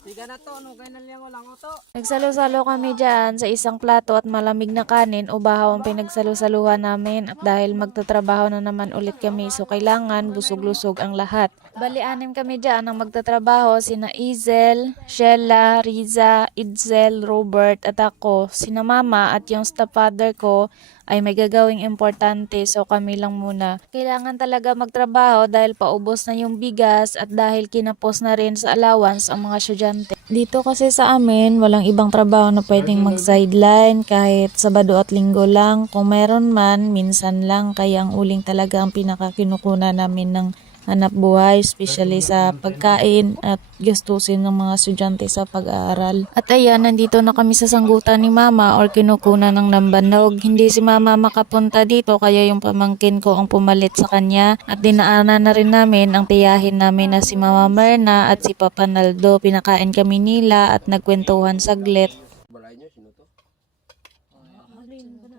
Tiga na to, ano kaya nalang lang to. Nagsalo-salo kami dyan sa isang plato at malamig na kanin o bahaw ang pinagsalo-saluhan namin at dahil magtatrabaho na naman ulit kami so kailangan busog-lusog ang lahat. Bali anim kami dyan ang magtatrabaho sina Izel, Shella, Riza, Idzel, Robert at ako. Sina mama at yung stepfather ko ay may gagawing importante so kami lang muna. Kailangan talaga magtrabaho dahil paubos na yung bigas at dahil kinapos na rin sa allowance ang mga estudyante. Dito kasi sa amin, walang ibang trabaho na pwedeng mag-sideline kahit Sabado at Linggo lang. Kung meron man, minsan lang. Kaya ang uling talaga ang pinakakinukuna namin ng hanap buhay, especially sa pagkain at gastusin ng mga estudyante sa pag-aaral. At ayan, nandito na kami sa sanggutan ni mama or kinukuna ng lambanog. Hindi si mama makapunta dito kaya yung pamangkin ko ang pumalit sa kanya at dinaanan na rin namin ang tiyahin namin na si mama Merna at si Papa Naldo. Pinakain kami nila at nagkwentuhan saglit. Balay nyo, sino to? Hindi man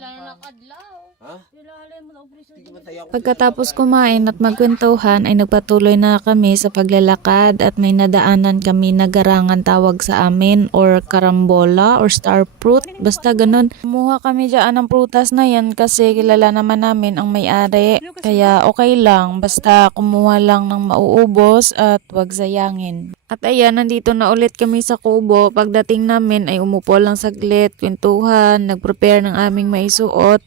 tayo ako. Pagkatapos kumain at magkwentuhan ay nagpatuloy na kami sa paglalakad at may nadaanan kami na garangan tawag sa amin or karambola or star fruit. Basta ganun. Kumuha kami dyan ng prutas na yan kasi kilala naman namin ang may-ari. Kaya okay lang. Basta kumuha lang ng mauubos at wag sayangin. At ayan, nandito na ulit kami sa kubo. Pagdating namin ay umupo lang saglit, kwentuhan, nag-prepare ng aming maisuot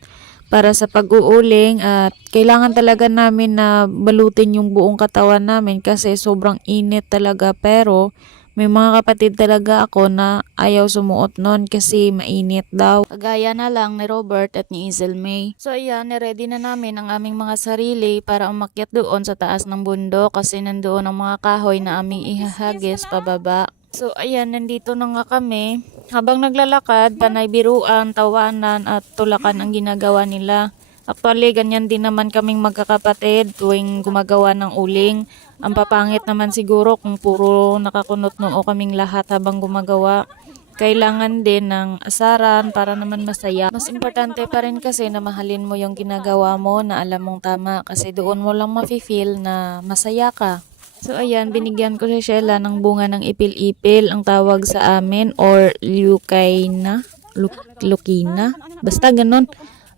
para sa pag-uuling at kailangan talaga namin na balutin yung buong katawan namin kasi sobrang init talaga pero may mga kapatid talaga ako na ayaw sumuot nun kasi mainit daw. Kagaya na lang ni Robert at ni Isel May. So ayan, ready na namin ang aming mga sarili para umakyat doon sa taas ng bundok kasi nandoon ang mga kahoy na aming ihahagis pababa. So ayan, nandito na nga kami. Habang naglalakad, panay biruan, tawanan at tulakan ang ginagawa nila. Actually, ganyan din naman kaming magkakapatid tuwing gumagawa ng uling. Ang papangit naman siguro kung puro nakakunot noo kaming lahat habang gumagawa. Kailangan din ng asaran para naman masaya. Mas importante pa rin kasi na mahalin mo yung ginagawa mo na alam mong tama kasi doon mo lang mafe-feel na masaya ka. So ayan, binigyan ko si Shella ng bunga ng ipil-ipil, ang tawag sa amin, or leucaina, Lu- lukina, basta ganun.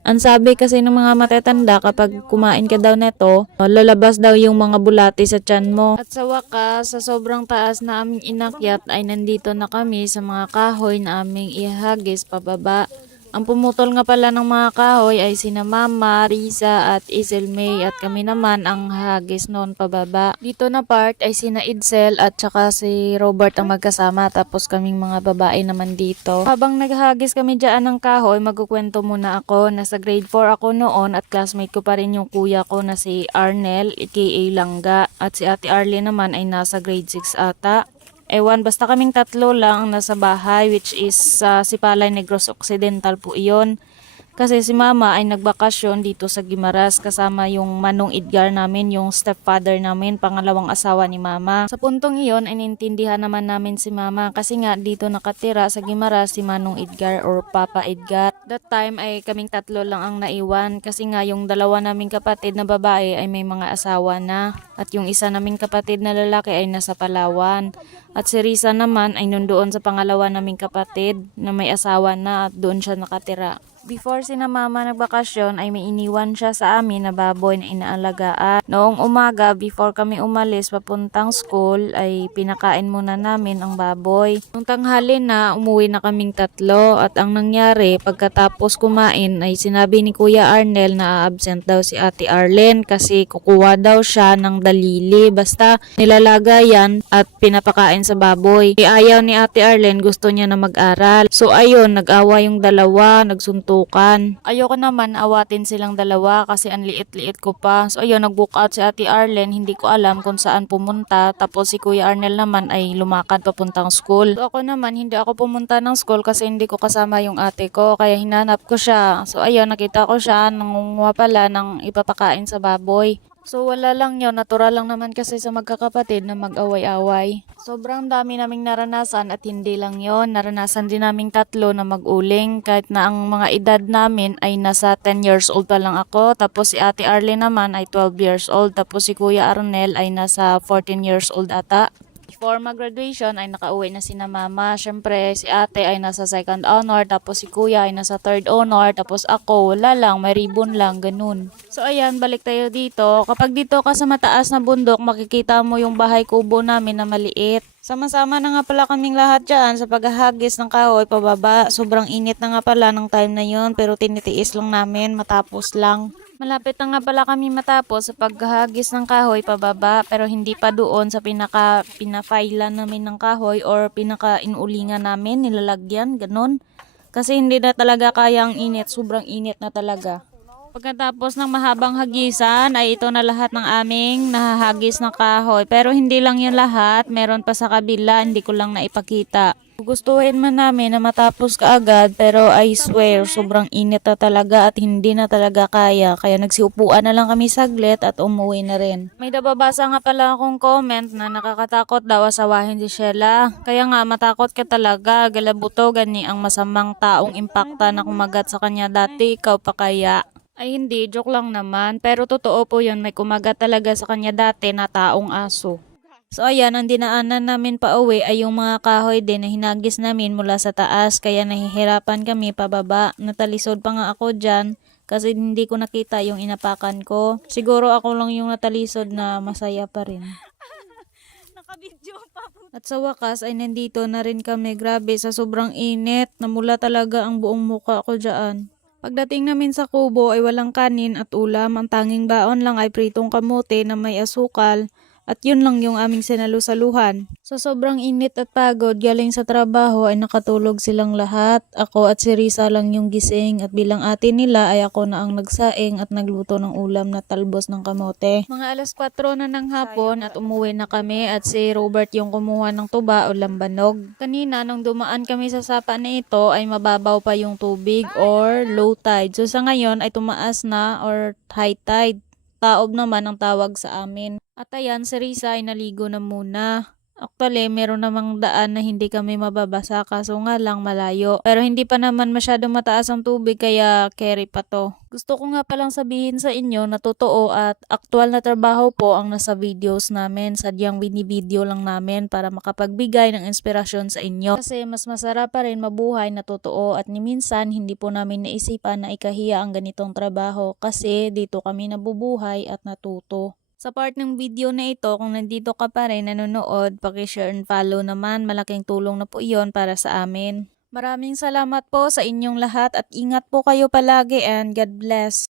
Ang sabi kasi ng mga matetanda kapag kumain ka daw neto, lalabas daw yung mga bulati sa tiyan mo. At sa wakas, sa sobrang taas na aming inakyat ay nandito na kami sa mga kahoy na aming ihagis pababa. Ang pumutol nga pala ng mga kahoy ay sina Mama, Risa at Isel May at kami naman ang hagis noon pababa. Dito na part ay sina Idsel at saka si Robert ang magkasama tapos kaming mga babae naman dito. Habang naghagis kami dyan ng kahoy, magkukwento muna ako. Nasa grade 4 ako noon at classmate ko pa rin yung kuya ko na si Arnel, aka Langga. At si Ate Arlie naman ay nasa grade 6 ata. Ewan, basta kaming tatlo lang ang nasa bahay which is sa Sipalay Negros Occidental po iyon. Kasi si mama ay nagbakasyon dito sa Gimaras kasama yung Manong Edgar namin, yung stepfather namin, pangalawang asawa ni mama. Sa puntong iyon ay nintindihan naman namin si mama kasi nga dito nakatira sa Gimaras si Manong Edgar or Papa Edgar. That time ay kaming tatlo lang ang naiwan kasi nga yung dalawa naming kapatid na babae ay may mga asawa na at yung isa naming kapatid na lalaki ay nasa Palawan. At si Risa naman ay nandoon sa pangalawa naming kapatid na may asawa na at doon siya nakatira. Before si na mama nagbakasyon ay may iniwan siya sa amin na baboy na inaalagaan. Noong umaga, before kami umalis papuntang school, ay pinakain muna namin ang baboy. Nung tanghali na, umuwi na kaming tatlo at ang nangyari, pagkatapos kumain ay sinabi ni Kuya Arnel na absent daw si Ate Arlen kasi kukuha daw siya ng dalili. Basta nilalagayan at pinapakain sa baboy. Ayaw ni Ate Arlen, gusto niya na mag-aral. So ayun, nag-awa yung dalawa, nagsuntukan. Ayoko naman awatin silang dalawa kasi ang liit-liit ko pa. So ayun, nag-book out si Ate Arlen, hindi ko alam kung saan pumunta. Tapos si Kuya Arnel naman ay lumakad papuntang school. So ako naman, hindi ako pumunta ng school kasi hindi ko kasama yung ate ko. Kaya hinanap ko siya. So ayun, nakita ko siya, nangunguha pala ng ipapakain sa baboy. So wala lang yun, natural lang naman kasi sa magkakapatid na mag-away-away. Sobrang dami naming naranasan at hindi lang yon naranasan din naming tatlo na mag-uling kahit na ang mga edad namin ay nasa 10 years old pa lang ako. Tapos si Ate Arlene naman ay 12 years old. Tapos si Kuya Arnel ay nasa 14 years old ata. Before mag-graduation ay nakauwi na si na mama. Siyempre, si ate ay nasa second honor, tapos si kuya ay nasa third honor, tapos ako, wala lang, may ribbon lang, ganun. So ayan, balik tayo dito. Kapag dito ka sa mataas na bundok, makikita mo yung bahay kubo namin na maliit. Sama-sama na nga pala kaming lahat dyan sa paghahagis ng kahoy pababa. Sobrang init na nga pala ng time na yun, pero tinitiis lang namin, matapos lang. Malapit na nga pala kami matapos sa paghahagis ng kahoy pababa pero hindi pa doon sa pinaka pinafailan namin ng kahoy or pinaka inulingan namin nilalagyan ganun. Kasi hindi na talaga kaya ang init, sobrang init na talaga. Pagkatapos ng mahabang hagisan ay ito na lahat ng aming nahahagis ng kahoy. Pero hindi lang yun lahat, meron pa sa kabila, hindi ko lang naipakita. Gustuhin man namin na matapos kaagad pero I swear sobrang init na talaga at hindi na talaga kaya kaya nagsiupuan na lang kami saglit at umuwi na rin. May nababasa nga pala akong comment na nakakatakot daw asawahin si Sheila. Kaya nga matakot ka talaga, galabuto gani ang masamang taong impakta na kumagat sa kanya dati, ikaw pa kaya. Ay hindi, joke lang naman. Pero totoo po yun, may kumagat talaga sa kanya dati na taong aso. So ayan, ang dinaanan namin pa uwi ay yung mga kahoy din na hinagis namin mula sa taas kaya nahihirapan kami pababa. Natalisod pa nga ako dyan kasi hindi ko nakita yung inapakan ko. Siguro ako lang yung natalisod na masaya pa rin. At sa wakas ay nandito na rin kami. Grabe, sa sobrang init, namula talaga ang buong muka ko dyan. Pagdating namin sa kubo ay walang kanin at ulam. Ang tanging baon lang ay pritong kamote na may asukal. At yun lang yung aming sinalusaluhan. Sa sobrang init at pagod galing sa trabaho ay nakatulog silang lahat. Ako at si Risa lang yung gising at bilang ate nila ay ako na ang nagsaing at nagluto ng ulam na talbos ng kamote. Mga alas 4 na ng hapon at umuwi na kami at si Robert yung kumuha ng tuba o lambanog. Kanina nung dumaan kami sa sapa na ito ay mababaw pa yung tubig or low tide. So sa ngayon ay tumaas na or high tide. Taob naman ang tawag sa amin. At ayan, si Risa ay naligo na muna. Actually, meron namang daan na hindi kami mababasa kaso nga lang malayo. Pero hindi pa naman masyado mataas ang tubig kaya carry pa to. Gusto ko nga palang sabihin sa inyo na totoo at aktual na trabaho po ang nasa videos namin. Sadyang binibideo lang namin para makapagbigay ng inspirasyon sa inyo. Kasi mas masarap pa rin mabuhay na totoo at ni minsan hindi po namin naisipan na ikahiya ang ganitong trabaho kasi dito kami nabubuhay at natuto. Sa part ng video na ito, kung nandito ka pa rin nanonood, pakishare and follow naman. Malaking tulong na po iyon para sa amin. Maraming salamat po sa inyong lahat at ingat po kayo palagi and God bless.